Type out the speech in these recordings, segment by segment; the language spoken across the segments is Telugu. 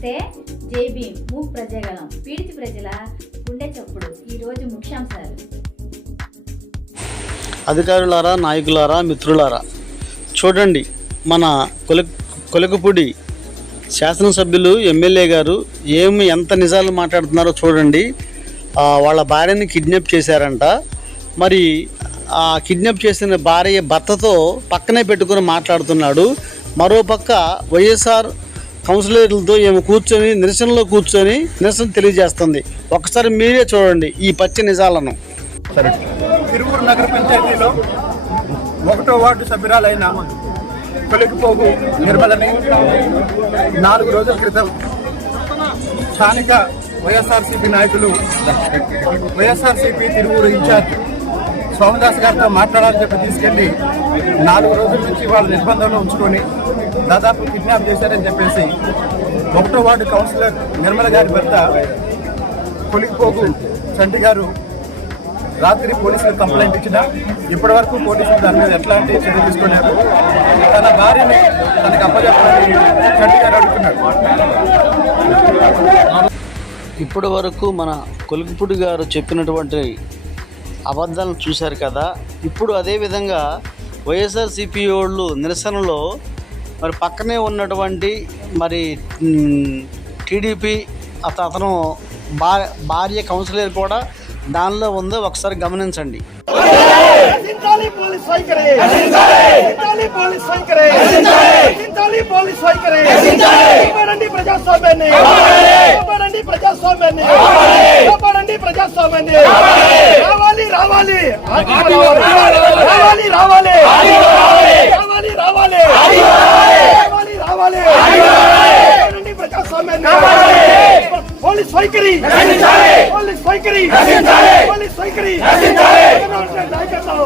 నమస్తే. జై భీమ్, మూక్ ప్రజాగలం, పీడిత ప్రజల గుండె చప్పుడు. ఈరోజు ముఖ్యాంశాలు. అధికారులారా, నాయకులారా, మిత్రులారా, చూడండి మన కొలకపూడి శాసనసభ్యులు ఎమ్మెల్యే గారు ఎంత నిజాలు మాట్లాడుతున్నారో చూడండి. వాళ్ళ భార్యని కిడ్నాప్ చేశారంట. మరి ఆ కిడ్నాప్ చేసిన భార్య భర్తతో పక్కనే పెట్టుకుని మాట్లాడుతున్నాడు. మరోపక్క వైఎస్ఆర్ కౌన్సిలర్లతో ఏమో కూర్చొని నిరసన తెలియజేస్తుంది. ఒకసారి మీరే చూడండి ఈ పచ్చి నిజాలను. తిరువూరు నగర పంచాయతీలో 1వ వార్డు సభ్యురాలైన కొలికిపోగు నిర్మలని 4 రోజుల క్రితం స్థానిక వైఎస్ఆర్సీపీ నాయకులు వైఎస్ఆర్సీపీ తిరువూరు ఇన్ఛార్జ్ సోమదాస్ గారితో మాట్లాడాలని చెప్పి తీసుకెళ్లి 4 రోజుల నుంచి వాళ్ళ నిర్బంధంలో ఉంచుకొని దాదాపు కిడ్నాప్ చేశారని చెప్పేసి 1వ వార్డు కౌన్సిలర్ నిర్మల గారి భర్త కొలికిపోగు చంటి గారు రాత్రి పోలీసులకు కంప్లైంట్ ఇచ్చినా ఇప్పటి వరకు పోలీసులు దాని మీద ఎట్లాంటి చర్య తీసుకున్నారు. తన భార్యని తనకు అప్పచెప్పాలని చంటి గారు అడుగుతున్నాడు. ఇప్పటి వరకు మన కొలికిపూడి గారు చెప్పినటువంటి అబద్ధాలను చూశారు కదా. ఇప్పుడు అదేవిధంగా వైఎస్ఆర్సీపీ వాళ్ళు నిరసనలో మరి పక్కనే ఉన్నటువంటి మరి టీడీపీ అతను భార్య కౌన్సిలర్ కూడా దానిలో ఉందో ఒకసారి గమనించండి. పోలీస్ వైఖరి, పోలీస్ వైఖరి, పోలీస్ వైఖరి, జగన్మోహన్ రెడ్డి నాయకత్వం,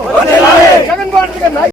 జగన్మోహన్ రెడ్డి